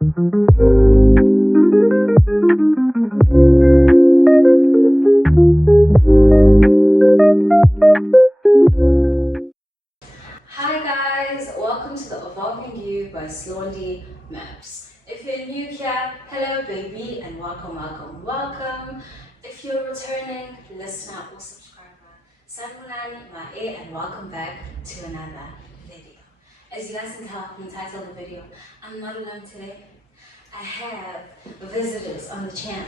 Hi guys, welcome to the Evolving You by Slowly Maps. If you're new here, hello baby, and welcome. If you're returning listener or subscriber, Sanbonani Mae, and welcome back to another video. As you guys can tell from the title of the video, I'm not alone today. I have visitors on the channel.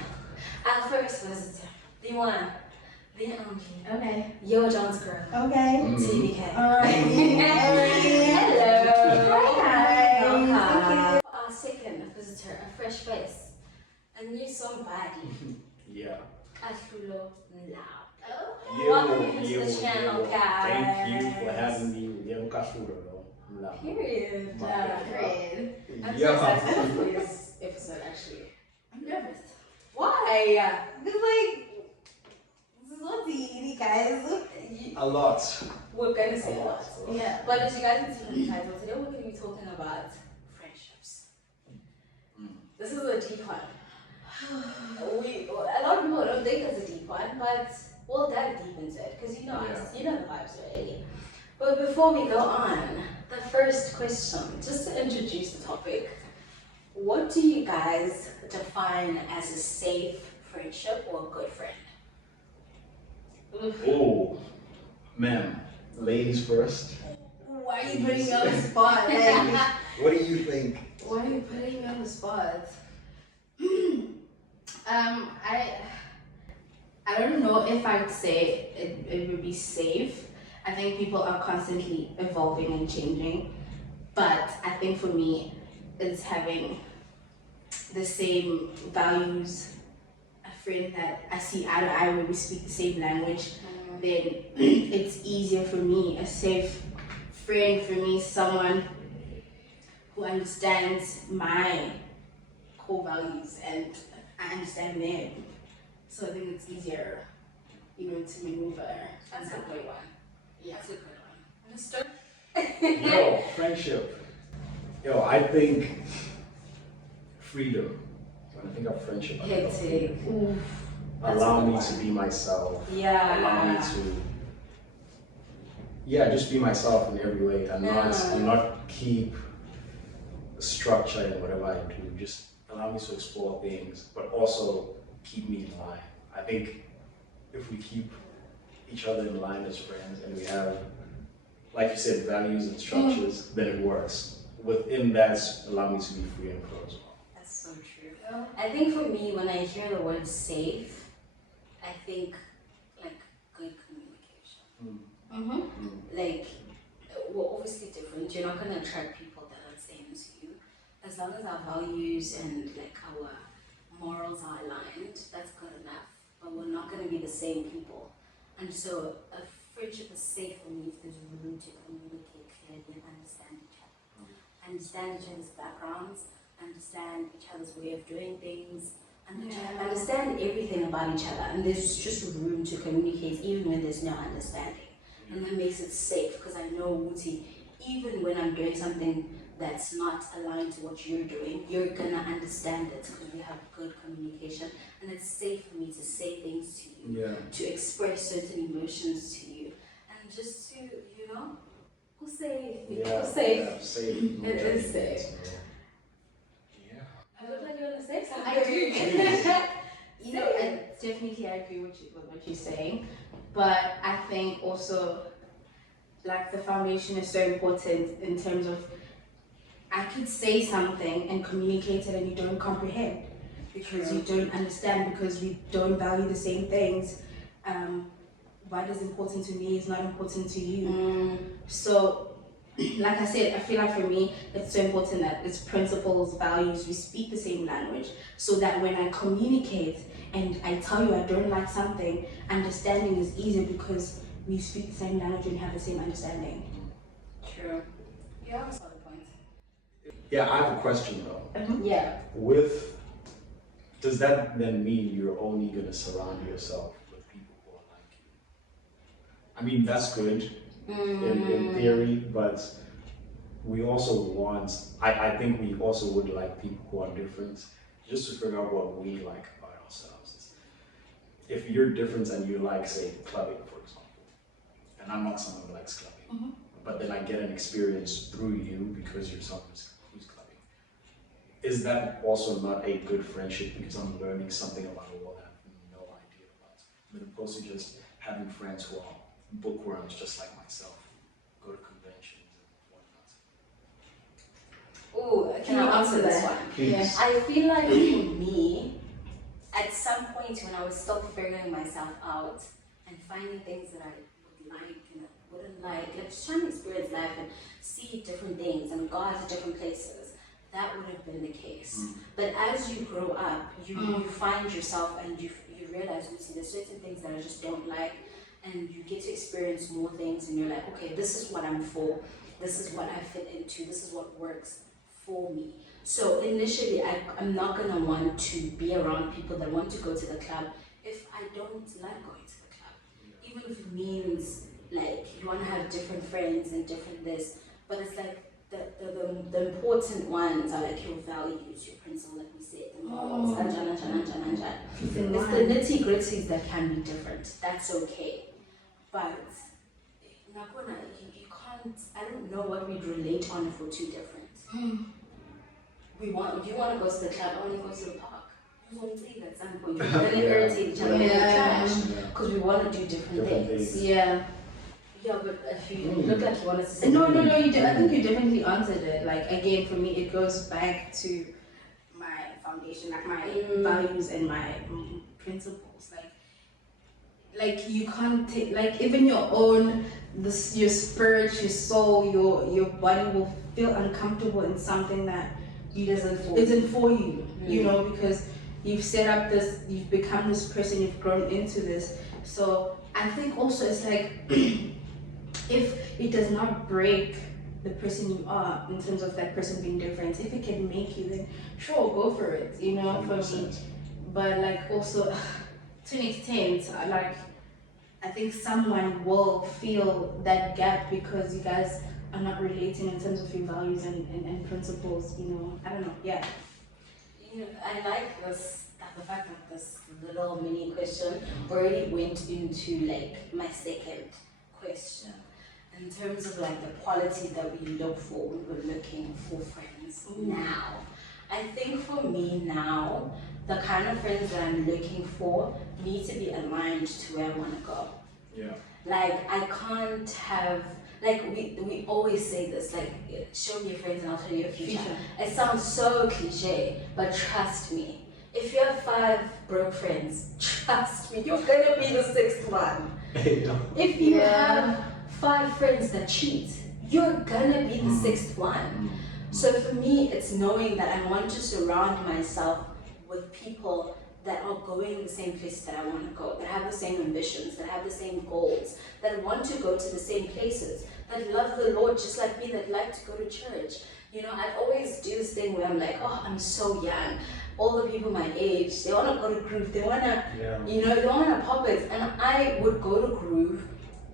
Our first visitor, the one, the only. Okay. Yodancegirltbk. Okay. Alright. Hello. Hi. Welcome. Our second visitor, a fresh face, a new somebody. Yeah. Kahlolo, Mlambo. Yo, Welcome to the channel, guys. Thank you for having me. Yo, Kahlolo, Mlambo. Period. Great. I'm so excited for this episode, actually. I'm nervous. Why? Because this is what's easy, guys. A lot. We're gonna say a lot. Yeah. But as you guys can see from the title, today we're going to be talking about friendships. This is a deep one. A lot of people don't think it's a deep one, but we'll dive deep into it because you know us, you know the vibes already. But before we go on, the first question, just to introduce the topic, what do you guys define as a safe friendship or a good friend? Oh, ma'am. Ladies first. Why are you putting me on the spot? Like, What do you think? why are you putting me on the spot? I don't know if I'd say it would be safe. I think people are constantly evolving and changing. But I think for me, it's having the same values, a friend that I see eye to eye where we speak the same language, then it's easier for me. A safe friend for me is someone who understands my core values and I understand them. So I think it's easier, to maneuver. That's a good one. Yeah. That's a good one. Mister? Yo, friendship. Yo, I think freedom. When I think of friendship, I think of Hectic. freedom. That's Allow a good me one. to be myself. Yeah. Allow me to, just be myself in every way and not keep structure in whatever I do. Just allow me to explore things, but also keep me in line. I think if we keep each other in line as friends and we have, like you said, values and structures, then it works. Within that, allow me to be free and clear as well. That's so true. I think for me, when I hear the word safe, I think like good communication. Like, we're obviously different. You're not going to attract people that are the same as you. As long as our values and like our morals are aligned, that's good enough. But we're not going to be the same people. And so a friendship is safe for me if there's room to communicate clearly and understand each other. Understand each other's backgrounds, understand each other's way of doing things, understand everything about each other. And there's just room to communicate even when there's no understanding. And that makes it safe because I know, Wuti, even when I'm doing something that's not aligned to what you're doing, you're gonna understand it because we have good communication. And it's safe for me to say things to you, to express certain emotions to you, and just to, we'll say, Safe. It is safe. Yeah. I look like you're gonna say something. I do. I agree with what you're saying, but I think also, like, the foundation is so important in terms of, I could say something and communicate it and you don't comprehend because you don't understand, because we don't value the same things. What is important to me is not important to you. So, like I said, I feel like for me, it's so important that it's principles, values, we speak the same language, so that when I communicate and I tell you I don't like something, understanding is easier because we speak the same language and have the same understanding. True. You have a solid point. Yeah, I have a question though. Yeah. Does that then mean you're only going to surround yourself with people who are like you? I mean, that's good in theory, but we also want, I think we also would like people who are different, just to figure out what we like about ourselves. If you're different and you like, say, clubbing, for example, and I'm not someone who likes clubbing, but then I get an experience through you because you're someone who's clubbing, is that also not a good friendship because I'm learning something about a world I have no idea about? As opposed to just having friends who are bookworms just like myself, go to conventions and whatnot. Oh, can I answer this one? Please. Yes. I feel like for me, at some point when I was still figuring myself out and finding things that I would like and wouldn't like just trying to experience life and see different things and go out to different places, that would have been the case. But as you grow up, you find yourself and you realize, there's certain things that I just don't like, and you get to experience more things, and you're like, okay, this is what I'm for, this is what I fit into, this is what works for me. So initially, I'm not gonna want to be around people that want to go to the club if I don't like going to the club. Even if it means like you want to have different friends and different this, but it's like the important ones are like your values, your principles, like we said, the morals, it's the nitty gritties that can be different. That's okay, but you can't. I don't know what we'd relate on if we're too different. Do you want to go to the club? I want to go to the park. We won't leave at some point. We're gonna irritate each other with trash because we want to do different things. Yeah. Yeah, but if you look like you wanted to say No, you did. I think you definitely answered it. Like, again, for me, it goes back to my foundation, like my values and my principles. Like you can't take, like, even your own, your spirit, your soul, your body will feel uncomfortable in something that isn't for you. You know, because you've set up this, you've become this person, you've grown into this. So I think also it's like, if it does not break the person you are in terms of that person being different, if it can make you, then sure, go for it, you know, for me. But like also, to an extent, like, I think someone will feel that gap because you guys are not relating in terms of your values and principles, you know. I don't know, yeah. You know, I like this, the fact that this little mini question already went into like my second question. In terms of like the qualities that we look for when we're looking for friends now. I think for me now, the kind of friends that I'm looking for need to be aligned to where I want to go. Yeah. Like I can't have, like we always say this, like show me your friends and I'll tell you your future. It sounds so cliche, but trust me. If you have 5 broke friends, trust me, you're gonna be the 6th one. If you have 5 friends that cheat, you're gonna be the 6th one. So for me, it's knowing that I want to surround myself with people that are going the same places that I want to go, that have the same ambitions, that have the same goals, that want to go to the same places, that love the Lord just like me, that like to go to church. You know, I always do this thing where I'm like, oh, I'm so young. All the people my age, they want to go to Groove, they want to, you know, they want to pop it. And I would go to Groove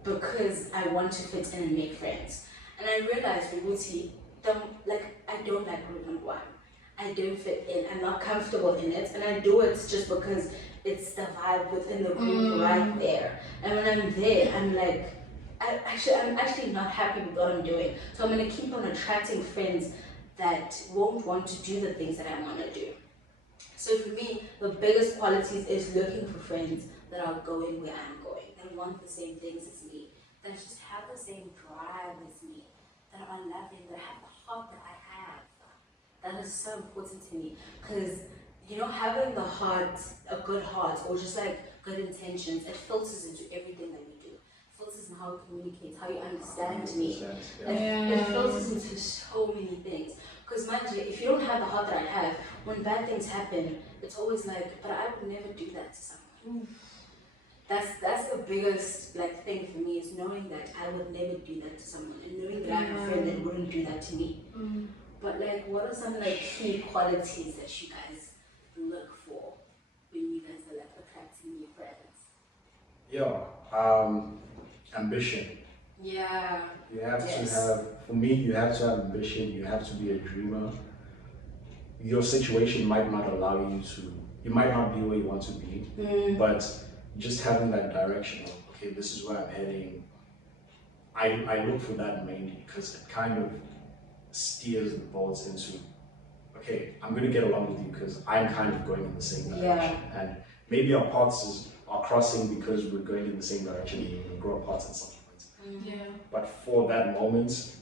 because I want to fit in and make friends. And I realized, Rubuti, I don't like Groove number 1. I don't fit in, I'm not comfortable in it, and I do it just because it's the vibe within the group right there. And when I'm there, I'm like, I'm actually not happy with what I'm doing. So I'm gonna keep on attracting friends that won't want to do the things that I wanna do. So for me, the biggest qualities is looking for friends that are going where I'm going, that want the same things as me, that just have the same drive as me, that are loving, that have the heart that I have. That is so important to me, because you know, having the heart, a good heart, or just like good intentions, it filters into everything that we do. It filters in how we communicate, how you understand me. It filters into so many things. Because mind you, if you don't have the heart that I have, when bad things happen, it's always like, but I would never do that to someone. That's the biggest like thing for me, is knowing that I would never do that to someone, and knowing that I have a friend that wouldn't do that to me. But like, what are some like key qualities that you guys look for when you guys are like attracting new friends? Yeah, ambition. Yeah. You have Yes. to have, for me, you have to have ambition, you have to be a dreamer. Your situation might not allow you to, you might not be where you want to be, but just having that direction of, okay, this is where I'm heading, I look for that mainly because it kind of steers the boats into, okay, I'm going to get along with you because I'm kind of going in the same direction. And maybe our paths are crossing because we're going in the same direction and we'll grow apart at some point. Yeah. But for that moment,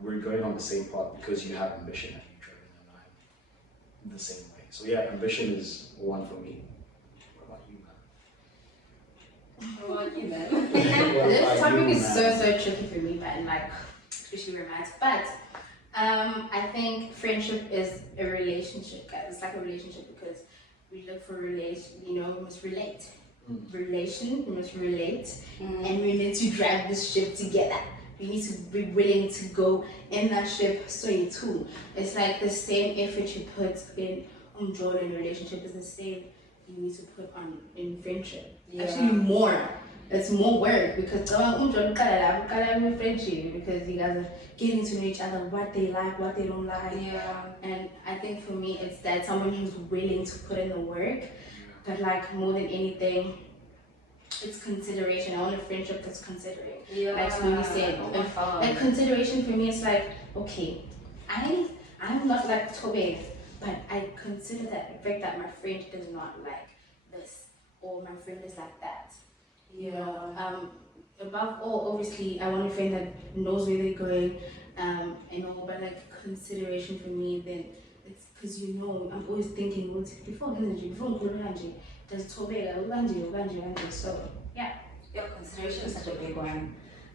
we're going on the same path because you have ambition and you're driven and I'm the same way. So yeah, ambition is one for me. What about you, man? What about you, man? What This about topic you, is man? so tricky for me, but like especially romance. But I think friendship is a relationship, guys. It's like a relationship because we look for relation. You know, we must relate. We must relate, and we need to drive this ship together. We need to be willing to go in that ship swing too. It's like the same effort you put in in a relationship is the same you need to put on in friendship. Yeah. Actually, more. It's more work because friendship because you guys are getting to know each other, what they like, what they don't like. Yeah. And I think for me, it's that someone who's willing to put in the work. But like more than anything, it's consideration. I want a friendship that's considering. Yeah. Like Smoothie said, like consideration for me is like, okay, I'm not like Tobe, but I consider that the fact that my friend does not like this or my friend is like that. You know, above all, obviously, I want a friend that knows where they're going, and all. But like consideration for me, then it's because you know I'm always thinking, well, before Kulanji, does Tobe Uganji. So yeah. Yeah, consideration is such a big one.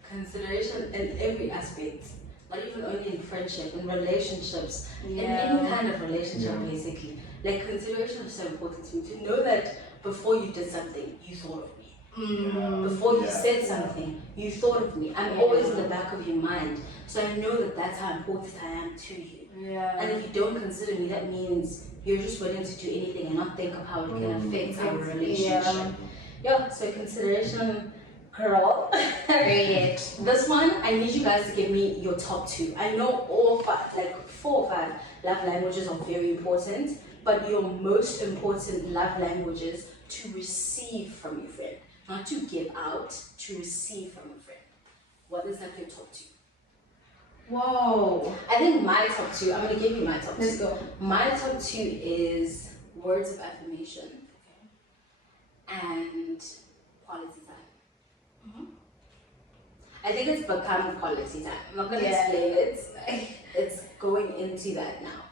Consideration in every aspect, not even only in friendship, in relationships, in any kind of relationship, basically. Like consideration is so important to me. To know that before you did something, you thought of me. Before you said something, you thought of me. I'm always in the back of your mind. So I know that that's how important I am to you. Yeah. And if you don't consider me, that means you're just willing to do anything and not think of how it can affect our relationship. Yeah, so consideration, girl. Period. This one, I need you guys to give me your top two. I know all five, like 4 or 5 love languages are very important, but your most important love languages to receive from your friend. Not to give out, to receive from a friend. What is like your top 2? Whoa. I think my top 2, I'm going to give you my top 2. Let's go. My top 2 is words of affirmation and quality time. I think it's become quality time. I'm not going to explain it. It's going into that now.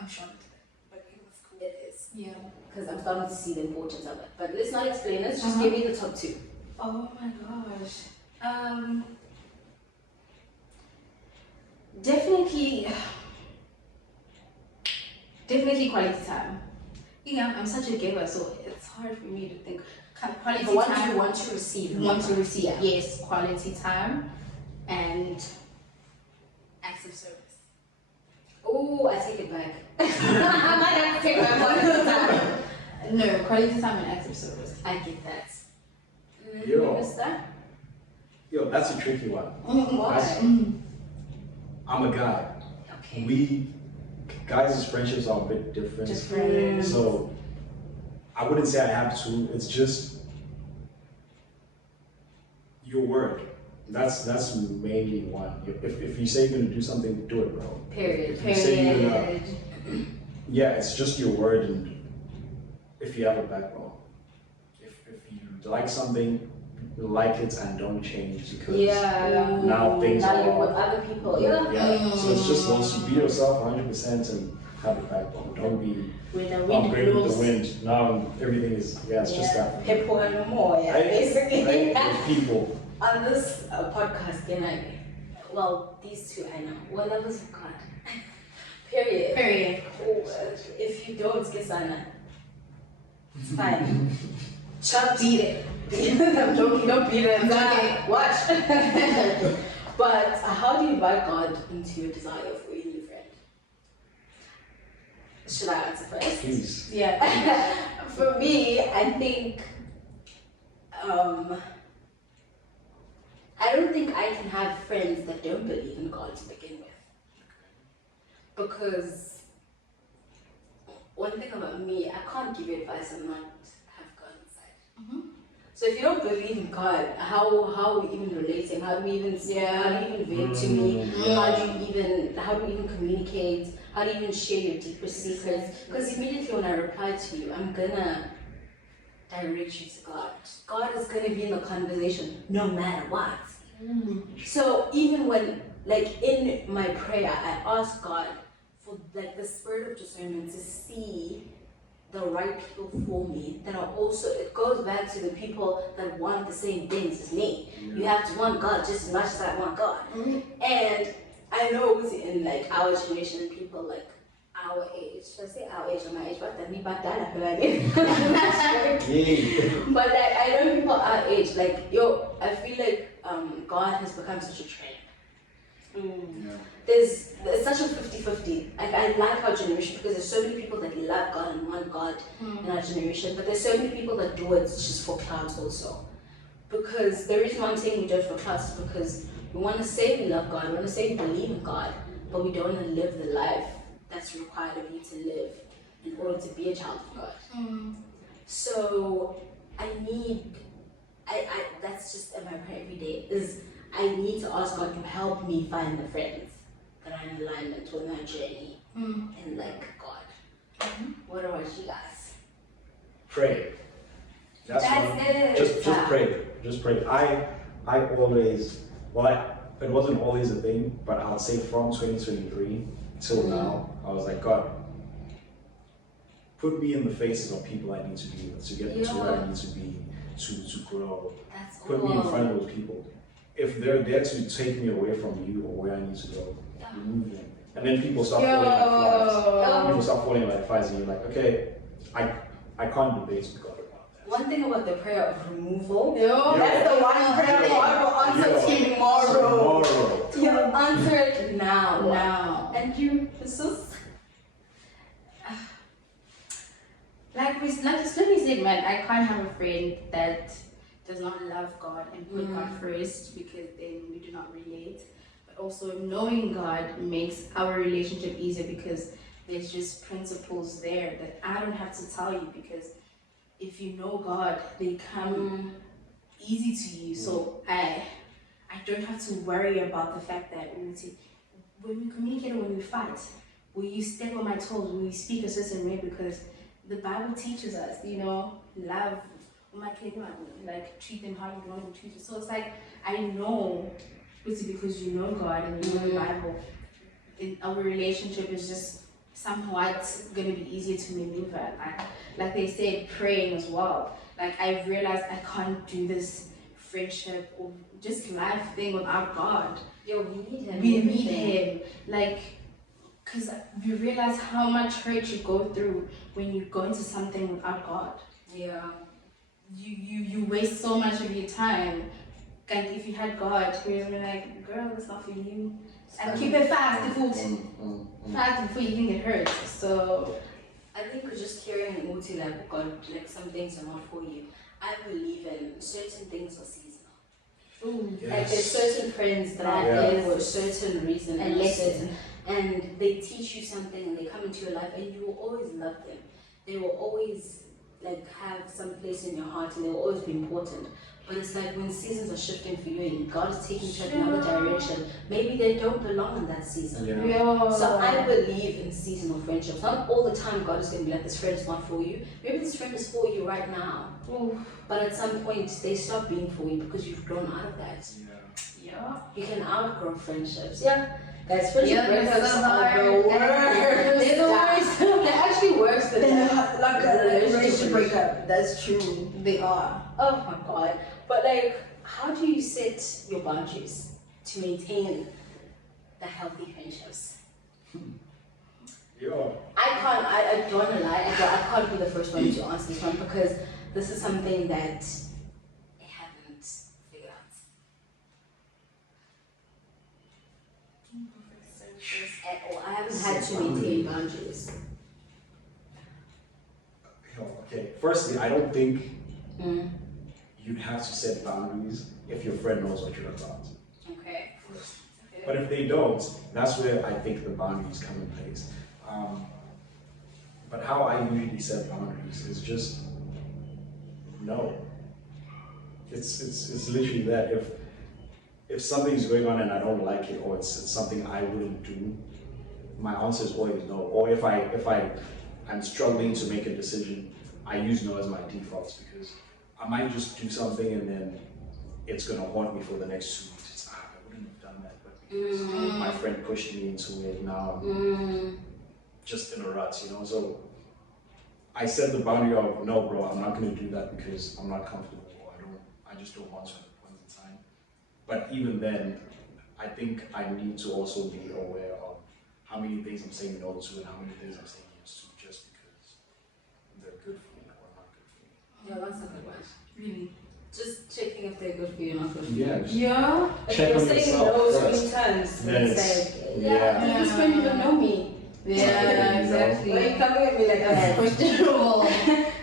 I'm shocked. But it was cool. It is. Yeah. Because I'm starting to see the importance of it. But let's not explain it. Just give me the top 2. Oh my gosh. Definitely quality time. Yeah, I'm such a giver, so it's hard for me to think. Quality The one time. you want to receive. Want to receive, yes, quality time and acts of service. Oh, I take it back. I might have to take my quality time. No, quality time and acts of service. I get that. Yo. You missed that? Yo, that's a tricky one. Why? I'm a guy. Okay. Guys' friendships are a bit different. Different. So I wouldn't say I have to. It's just your word. That's mainly one. If you say you're gonna do something, do it, bro. Period. If you say you're gonna, yeah, it's just your word, and if you have a backbone. If you like something, like it and don't change because now things now are you're with other people. Yeah. So it's just those, be yourself 100% and have a backbone. Don't be With the I'm wind great with blows. the wind. Now everything is it's just that. People no more. Yeah. Right? Basically. Right? With people. On this podcast, well, these two I know. Well, that was God. Period. Oh, if you don't get Sana, it's fine. Just beat it. I'm joking, don't beat it. Okay. Watch. But how do you invite God into your desire for your new friend? Should I answer first? Please. Yeah. For me, I think I don't think I can have friends that don't believe in God to begin with. Because one thing about me, I can't give you advice and not have God inside. So if you don't believe in God, how are we even relating? How do we even how do you even vent to me? How do you even communicate? How do you even share your deeper secrets? Because immediately when I reply to you, I'm gonna direct you to God. God is gonna be in the conversation no matter what. So even when, like in my prayer, I ask God for like the spirit of discernment to see the right people for me that are also, it goes back to the people that want the same things as me. You have to want God just as much as I want God. And I know in like our generation, people like our age, should I say our age or my age? But then but like but like I know people our age, like I feel like God has become such a trend. There's such a 50-50. Like I like our generation because there's so many people that love God and want God in our generation, but there's so many people that do it just for clouds also. Because the reason why I'm saying we do it for clouds is because we want to say we love God, we want to say we believe in God, but we don't want to live the life that's required of you to live in order to be a child of God. So that's just in my prayer every day, is I need to ask God to help me find the friends that are in alignment with my journey and like God. What about you guys? Pray. That's it. Just pray. Just pray. I always, it wasn't always a thing, but I'll say from 2023 till now, I was like, God, put me in the faces of people I need to be with to get to where I need to be, to grow. Put me in front of those people. If they're there to take me away from you or where I need to go, remove them. And then people start falling like flies. People start falling like flies, and you're like, okay, I can't debate with God about that. One thing about the prayer of removal, that's the one prayer God will answer tomorrow. You'll answer it now. And you, Jesus. Like we said, man, I can't have a friend that does not love God and put God first, because then we do not relate. But also knowing God makes our relationship easier, because there's just principles there that I don't have to tell you, because if you know God, they come easy to you. So I don't have to worry about the fact that when we communicate or when we fight, will you step on my toes, will you speak a certain way, because the Bible teaches us, love, like treat them how you want to treat them. So it's like, I know, because you know God and you know the Bible, our relationship is just somewhat going to be easier to maneuver. Like they said, praying as well. Like I've realized I can't do this friendship or just life thing without God. We need Him. We need Him. Like, because you realize how much hurt you go through when you go into something without God. Yeah. You waste so much of your time. And if you had God, he would be like, girl, it's not for you. And keep it fast before you can get hurt. So I think just hearing Muti like God, like some things are not for you. I believe in certain things are seasonal. Like there's certain friends that are there for a certain reason and and they teach you something and they come into your life and you will always love them. They will always like have some place in your heart and they will always be important. But it's like when seasons are shifting for you and God is taking you to another direction, maybe they don't belong in that season. So I believe in seasonal friendships. Not all the time God is going to be like, this friend is not for you. Maybe this friend is for you right now. But at some point they stop being for you because you've grown out of that. You can outgrow friendships. Guys, friendship breakups are the worst. They're the worst. They're actually worse than like a relationship breakup. That's true. They are. Oh my God. But like, how do you set your boundaries to maintain the healthy friendships? I don't want to lie. I can't be the first one to answer this one because this is something that I haven't figured out. At all. I haven't had to maintain boundaries. Okay, firstly, I don't think you'd have to set boundaries if your friend knows what you're about. Okay. First. But if they don't, that's where I think the boundaries come in place. But how I usually set boundaries is just no. It's literally that if something's going on and I don't like it, or it's something I wouldn't do, my answer is always no. Or if I'm struggling to make a decision, I use no as my default, because I might just do something and then it's gonna haunt me for the next 2 weeks. It's I wouldn't have done that, but because my friend pushed me into it, now I'm just in a rut, you know. So I set the boundary of no, bro, I'm not gonna do that because I'm not comfortable, or I just don't want to at the point in time. But even then, I think I need to also be aware of how many things I'm saying no to and how many things I'm saying yes to, just because they're good for me or not good for me. Yeah, that's a good one. Really? Just checking if they're good for you or not good for you. Yeah. Yeah. If Check you're on saying yourself no so first. many times, Then it's it's- like, yeah. does this friend even know me? Yeah, exactly. Why are you coming at me like That's that? questionable.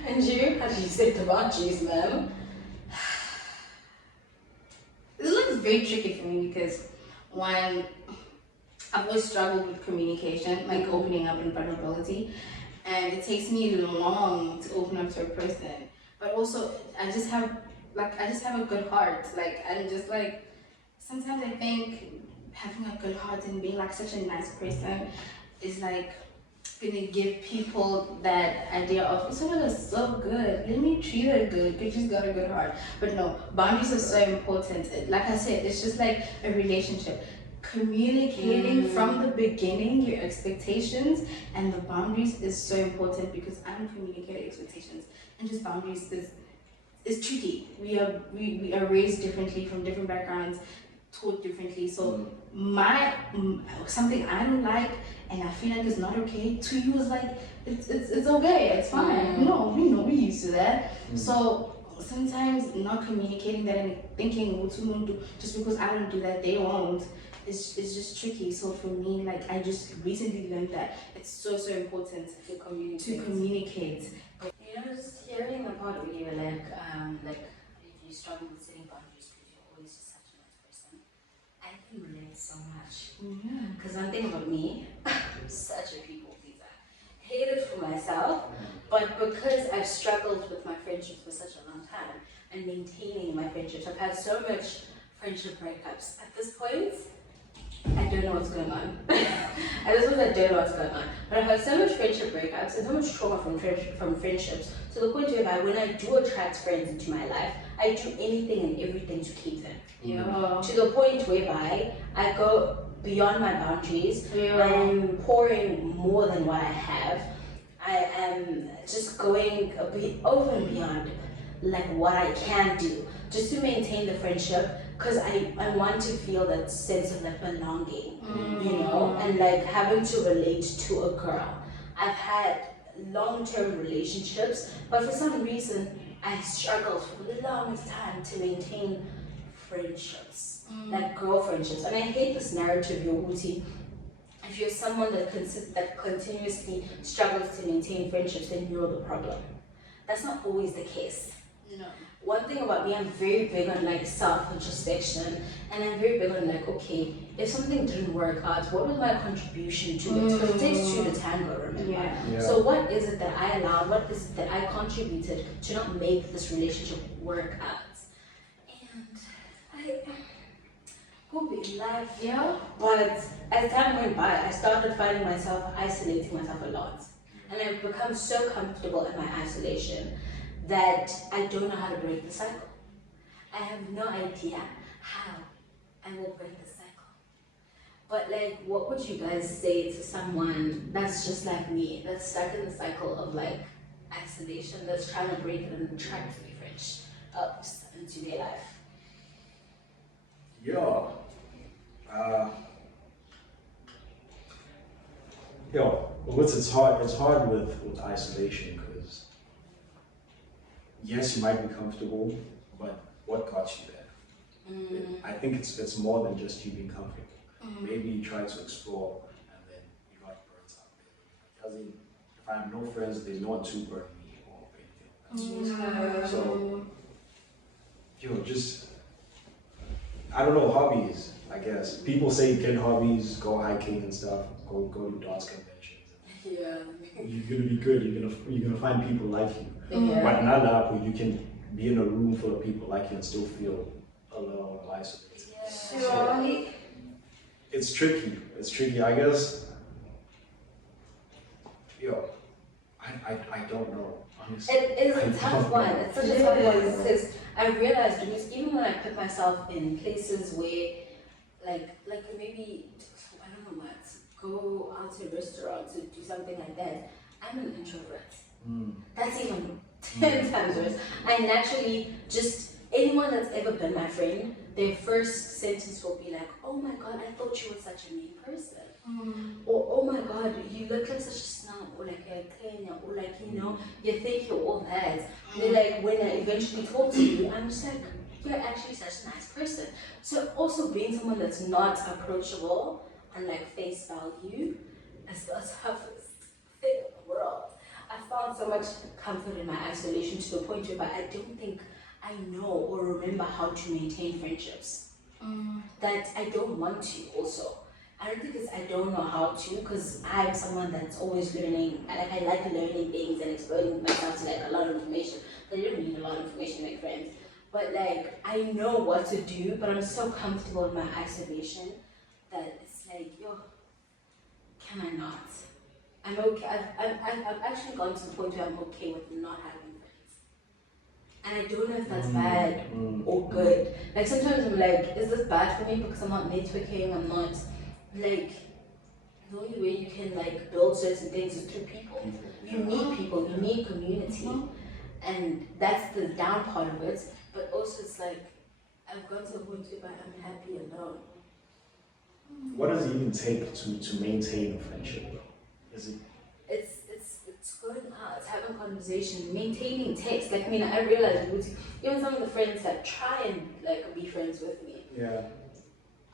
And you? How do you set the boundaries, man? This looks very tricky for me because one, I've always struggled with communication, like opening up and vulnerability, and it takes me long to open up to a person. But also, I just have a good heart. Like I'm just like, sometimes I think having a good heart and being like such a nice person is like gonna give people that idea of someone is so good, let me treat her good because she's got a good heart. But no, boundaries are so important. Like I said, it's just like a relationship. Communicating from the beginning your expectations and the boundaries is so important, because I don't communicate expectations, and just boundaries is tricky. We are raised differently from different backgrounds, taught differently. So something I don't like and I feel like it's not okay, to you is like it's okay, it's fine. No, we used to that. So sometimes not communicating that and thinking just because I don't do that they won't, it's just tricky. So for me, like I just recently learned that it's so important To communicate. to communicate. You know, just hearing the part where you were like if you struggle with setting boundaries because you're always just such a nice person, I can relate so much. Because one thing about me, I'm such a people pleaser. Hate it for myself, but because I've struggled with my friendships for such a long time and maintaining my friendships, I've had so much friendship breakups. At this point, I don't know what's going on. At this point, I don't know what's going on. But I've had so much friendship breakups and so much trauma from friendships, to the point where when I do attract friends into my life, I do anything and everything to keep them. Yeah. To the point whereby I go beyond my boundaries. I'm pouring more than what I have. I am just going a bit over and beyond like what I can do just to maintain the friendship, because I want to feel that sense of like belonging, you know, and like having to relate to a girl. I've had long-term relationships, but for some reason I struggled for the longest time to maintain friendships, like girl friendships. And I hate this narrative, Yoguti. If you're someone that continuously struggles to maintain friendships, then you're the problem. That's not always the case. No. One thing about me, I'm very big on like self-introspection, and I'm very big on like, okay, if something didn't work out, what was my contribution to it? Because it takes two to tango, remember? Yeah. So what is it that I allowed, what is it that I contributed to not make this relationship work out? And I hope in life, Yeah. but as time went by, I started finding myself isolating myself a lot. And I've become so comfortable in my isolation that I don't know how to break the cycle. I have no idea how I will break the cycle. But like, what would you guys say to someone that's just like me, that's stuck in the cycle of like isolation, that's trying to break it and trying to be French up into their life? It's hard with isolation, because yes, you might be comfortable, but what got you there? I think it's more than just you being comfortable. Maybe you try to explore and then you got burnt out. If I have no friends, there's no one to burn me or anything like that. So just, I don't know, hobbies, I guess. People say get hobbies, go hiking and stuff, go to dance conventions. Yeah. You're gonna be good. You're gonna find people like you. Yeah. But not that way you can be in a room full of people like you and still feel alone or isolated. Yeah. So, it's tricky. It's tricky. I guess. I don't know. Honestly. It is a tough one. It's such a tough one It is. because I realized because even when I put myself in places where, like maybe I don't know what, go out to a restaurant to do something like that, I'm an introvert. That's even 10 times worse. I naturally just anyone that's ever been my friend, their first sentence will be like, "Oh my god, I thought you were such a mean person." Or, "Oh my god, you look like such a snob," or like a Kenya, or like, you know, you think you're all that. They're like, when I eventually talk to you, I'm just like, you're actually such a nice person. So also being someone that's not approachable and like face value is the toughest thing in the world. I found so much comfort in my isolation to the point where I don't think I know or remember how to maintain friendships. That I don't want to also. I don't think it's I don't know how to because I'm someone that's always learning. I like learning things and exposing myself to like a lot of information. But I don't need a lot of information to make friends. But like I know what to do, but I'm so comfortable in my isolation that it's like, yo, can I not? I'm okay. I've actually gone to the point where I'm okay with not having friends. And I don't know if that's bad or good. Like sometimes I'm like, is this bad for me because I'm not networking? I'm not like the only way you can like build certain things is through people. You need people, you need community. And that's the down part of it. But also it's like I've got to a point where I'm happy alone. What does it even take to maintain a friendship? Is it? It's going out, having conversation, maintaining text. Like I mean, I realized even some of the friends that try and like be friends with me. Yeah.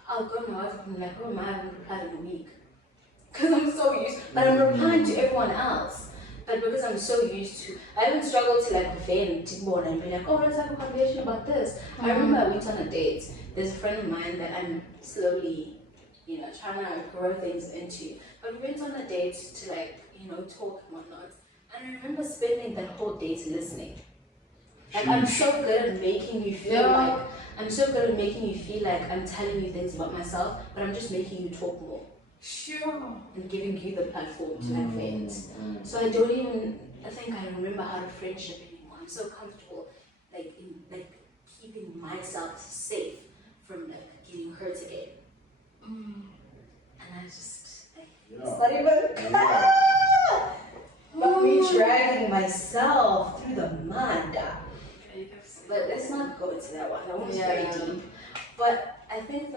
I'll go on my WhatsApp and I'm like, oh man, I haven't replied in a week. Because I'm so used, but I'm replying to everyone else. But because I'm so used to, I even struggle to like vent more and be like, oh, let's have a conversation about this. I remember I went on a date. There's a friend of mine that I'm slowly, you know, trying to grow things into. But we went on a date to like, you know, talk and whatnot. And I remember spending that whole date listening. Like I'm so good at making you feel like I'm telling you things about myself, but I'm just making you talk more. Sure. And giving you the platform to like vent. So I don't even think I remember how to friendship anymore. I'm so comfortable like in like keeping myself safe from like getting hurt again. And I just like it's not even but me dragging myself through the mud. But let's not go into that one. That one's very deep. But I think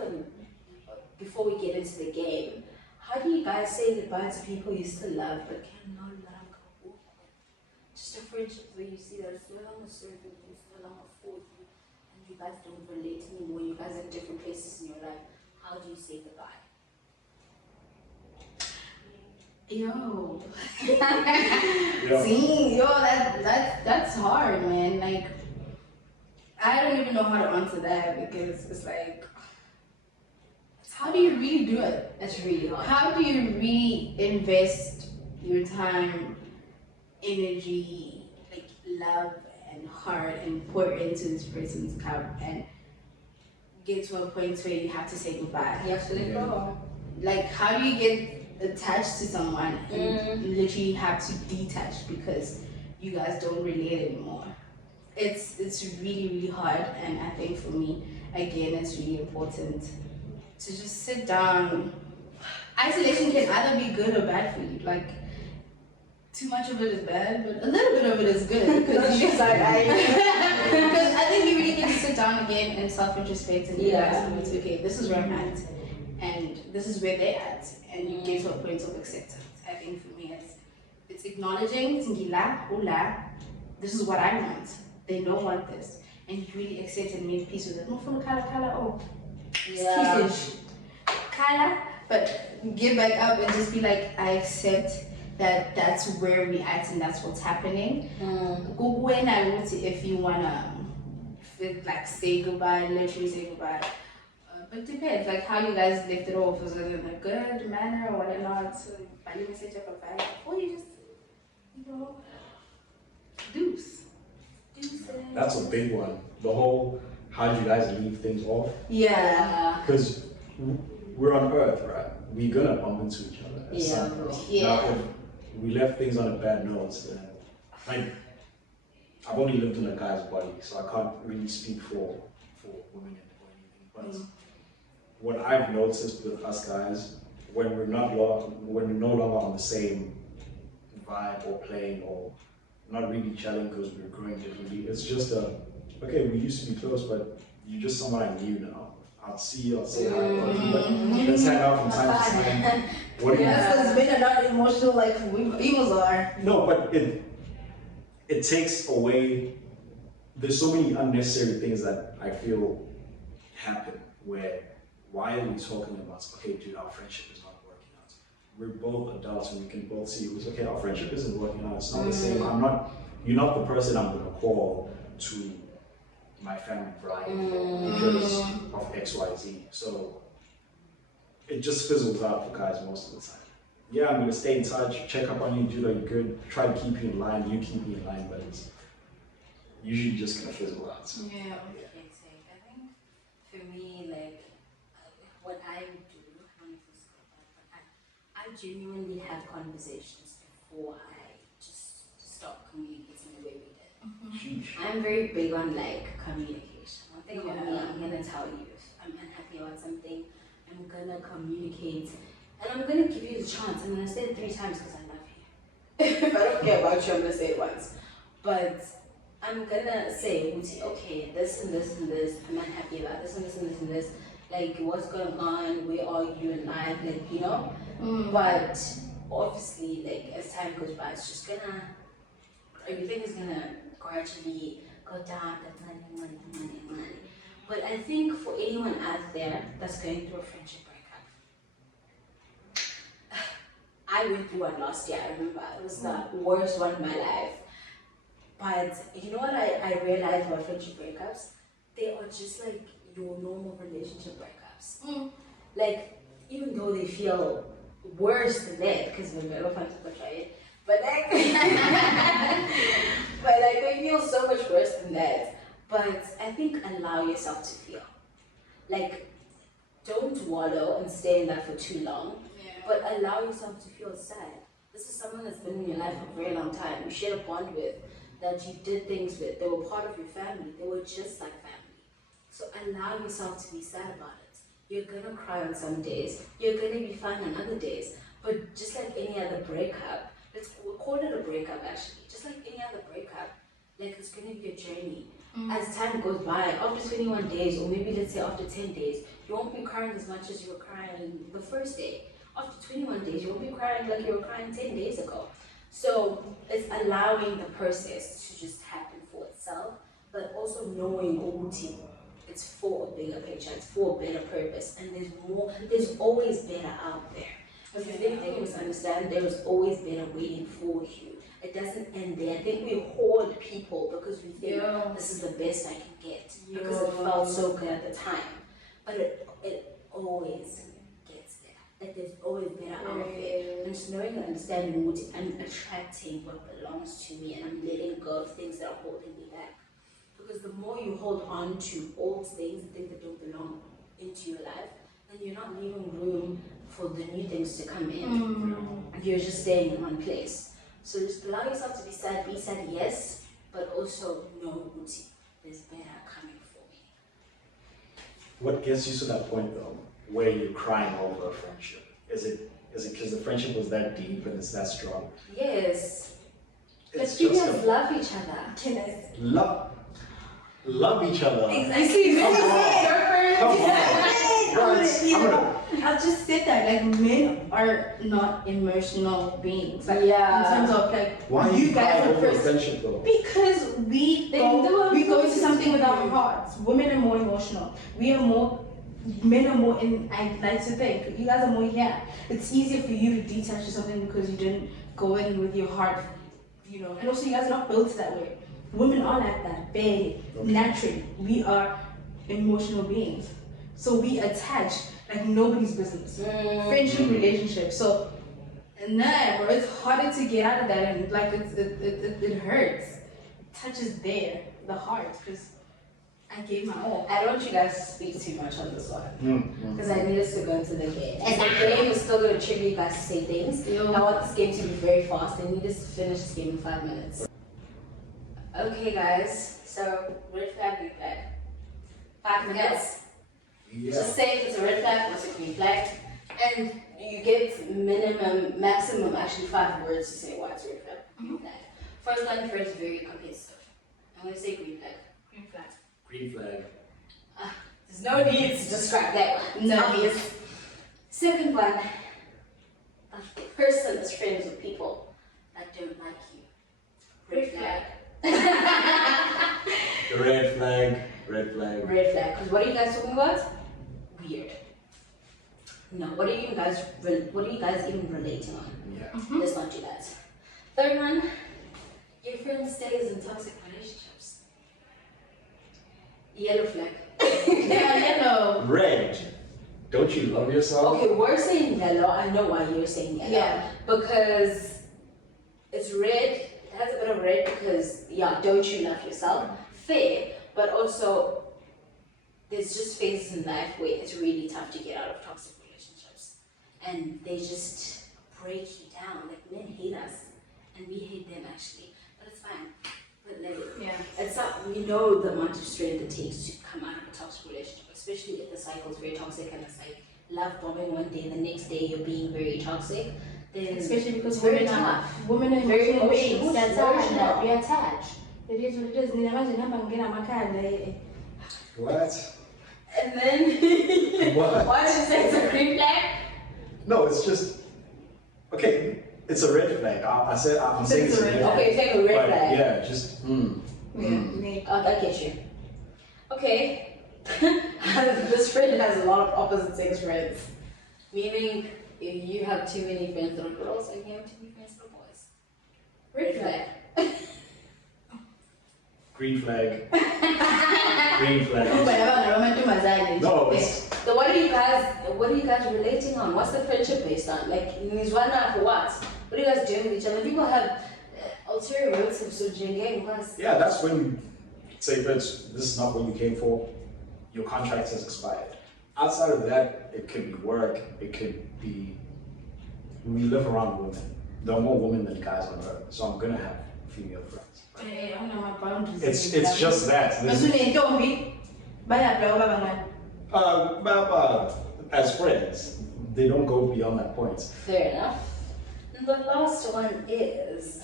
before we get into the game, how do you guys say goodbye to people you still love but cannot let them go? Just a friendship where you see that it's no longer serving you, it's no longer for you, and you guys don't relate anymore, you guys are in different places in your life. How do you say goodbye? Yo. See, yo, that's hard, man. Like, I don't even know how to answer that because it's like, how do you really do it? That's really hard. How do you really invest your time, energy, like love and heart and pour into this person's cup and get to a point where you have to say goodbye? You have to let go. Like, how do you get attached to someone and literally have to detach because you guys don't relate anymore? It's really, really hard, and I think for me, again, it's really important to just sit down. Isolation can either be good or bad for you. Like, too much of it is bad, but a little bit of it is good because because I think you really get to sit down again and self-introspect and realize, okay, this is where I'm at, and this is where they're at, and you get to a point of acceptance. I think for me, it's acknowledging, this is what I want. They don't want this, and you really accept and make peace with it. No, from color, oh, color, but get back up and just be like, I accept that that's where we at and that's what's happening. If you wanna like say goodbye, literally say goodbye. But it depends, like how you guys left it off. Was it in a good manner or whatnot? So, you message up a vibe, or you just, deuce. That's a big one. The whole, how do you guys leave things off? Yeah. Because we're on Earth, right? We're gonna bump into each other at some point. Yeah. Now, if we left things on a bad note, then, like, I've only lived in a guy's body, so I can't really speak for women or anything. But what I've noticed with us guys, when we're no longer on the same vibe or plane or not really gelling because we're growing differently, it's just okay, we used to be close, but you're just someone I knew now. I'll see you, I'll say hi, but let's hang out from time to time. What do you That's because men are not emotional like females are. No, but it takes away, there's so many unnecessary things that I feel happen where, why are we talking about, okay dude, our friendship is not working out. We're both adults and we can both see it was okay, our friendship isn't working out, it's not the same. You're not the person I'm gonna call to my family pride because of XYZ. So it just fizzles out for guys most of the time. Yeah, I'm gonna stay in touch, check up on you, dude, are you good? Try to keep you in line, you keep me in line, but it's usually just gonna fizzle out. Yeah. I think for me, like, what I do, I don't know if this is good, but I genuinely have conversations before I just stop communicating the way we did. I'm very big on like communication. One thing about me, I'm gonna tell you if I'm unhappy about something, I'm gonna communicate, and I'm gonna give you the chance. I'm gonna say it 3 times because I love you. If I don't care about you, I'm gonna say it once. But I'm gonna say, okay, this and this and this, I'm unhappy about this and this and this and this. Like, what's going on? Where are you in life? Like, But obviously, like, as time goes by, it's just gonna, everything is gonna gradually go down. That's money. But I think for anyone out there that's going through a friendship breakup, I went through one last year. I remember it was the worst one in my life. But you know what I realized about friendship breakups? They are just like your normal relationship breakups. Like, even though they feel worse than that, because we're never fun to try it, but like, they feel so much worse than that. But I think allow yourself to feel. Like, don't wallow and stay in that for too long, but allow yourself to feel sad. This is someone that's been in your life for a very long time. You shared a bond with, that you did things with. They were part of your family. They were just like family. So allow yourself to be sad about it. You're gonna cry on some days. You're gonna be fine on other days. But just like any other breakup, we'll call it a breakup actually. Just like any other breakup, like, it's gonna be a journey. As time goes by, after 21 days, or maybe let's say after 10 days, you won't be crying as much as you were crying the first day. After 21 days, you won't be crying like you were crying 10 days ago. So it's allowing the process to just happen for itself, but also knowing it's for a bigger picture, it's for a better purpose, and there's always better out there. Because if anything you must understand, there is always better waiting for you. It doesn't end there. I think we hoard people because we think this is the best I can get because it felt so good at the time. But it always gets better. Like, there's always better out there. And just knowing and understanding what I'm attracting what belongs to me, and I'm letting go of things that are holding me back. Because the more you hold on to old things that don't belong into your life, then you're not leaving room for the new things to come in. You're just staying in one place. So just allow yourself to be sad, yes, but also know there's better coming for me. What gets you to that point though, where you're crying over a friendship? Is it because the friendship was that deep and it's that strong? Yes. It's but you guys love each other. Love each other. Exactly. I'll just say that, like, men are not emotional beings. Like, in terms of like, why you guys are over a friendship though? Because we go into something with our hearts. Women are more emotional. Men are more in, I like to think. You guys are more here. It's easier for you to detach to something because you didn't go in with your heart, And also, you guys are not built that way. women are like that, very naturally. We are emotional beings. So we attach like nobody's business. Friendship, relationship. So, nah, bro, it's harder to get out of that, and like it hurts. It touches there, the heart, because I gave my all. I don't want you guys to speak too much on this one. Because I need us to go into the game. And the game is still going to trigger you guys to say things. I want this game to be very fast. I need us to finish this game in 5 minutes. Okay, guys. So, red flag, green flag. 5 minutes. Yeah. Just say if it's a red flag or it's a green flag. And you get maximum, actually 5 words to say why it's a red flag, green flag. First line first, very competitive. I'm going to say green flag. Green flag. Green flag. There's no need to describe that one. It's obvious. Second one, a person is friends with people that don't like you. Red flag. Red flag. Red flag. Red flag. Because what are you guys talking about? Weird. No. What are you guys even relating on? Yeah. Let's not do that. Third one, your friend stays in toxic relationships. Yellow flag. Yellow. Red. Don't you love yourself? Okay, we're saying yellow. I know why you're saying yellow. Yeah. Because it's red. It has a bit of red because, don't you love yourself? Fair, but also there's just phases in life where it's really tough to get out of toxic relationships. And they just break you down. Like, men hate us. And we hate them, actually. But it's fine. But like, it's not, we know the amount of strength it takes to come out of a toxic relationship, especially if the cycle is very toxic and it's like love bombing one day, the next day you're being very toxic. Then Especially because it's very women tough. Women are Very emotional beings. emotional. That's Very how emotional. we attach. It is what it is. Imagine I'm getting my car. What? And then What? why did you say it's a green flag? No, it's just okay. It's a red flag. I'm saying it's a red flag. Okay, take a red But flag. yeah, just I get you. Okay. This friend has a lot of opposite sex friends. Meaning, if you have too many friends that are girls and you have too many friends that are boys. Red flag. green flag. Green flag. No, it's So what are you guys relating on? What's the friendship based on? Like, Nizwana for what? What are you guys doing with each other? People have ulterior motives, so yeah. That's when you say, "Bitch, this is not what you came for. Your contract has expired." Outside of that, it could be work. It could be we live around women. There are more women than guys on earth, so I'm gonna have female friends. It's just that. As friends, they don't go beyond that point. Fair enough. And the last one is,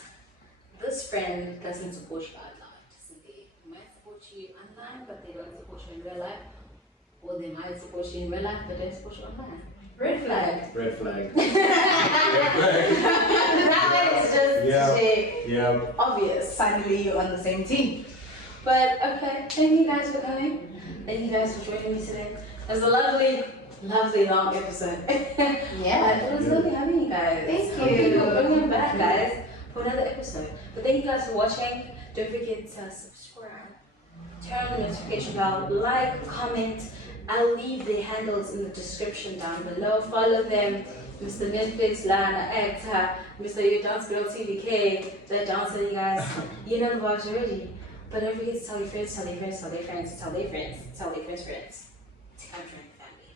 this friend doesn't support you online. They might support you online, but they don't support you in real life. Or they might support you in real life, but don't support you online. Red flag. Red flag. That is just obvious. Finally, you're on the same team. But okay, thank you guys for coming. Thank you guys for joining me today. It was a lovely long episode. It was lovely having you guys. Thank you. Hopefully we'll bring you back, guys, for another episode. But thank you guys for watching. Don't forget to subscribe, turn on the notification bell, like, comment. I'll leave the handles in the description down below. Follow them. Mr. Netflix, Lana, actor, Mr. Yodancegirltbk, the dancer, you guys. You know the vibes already. But don't forget to tell your friends, tell their friends, tell their friends, tell their friends, tell their friends' friends. To come join the family.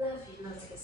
Love you, love to get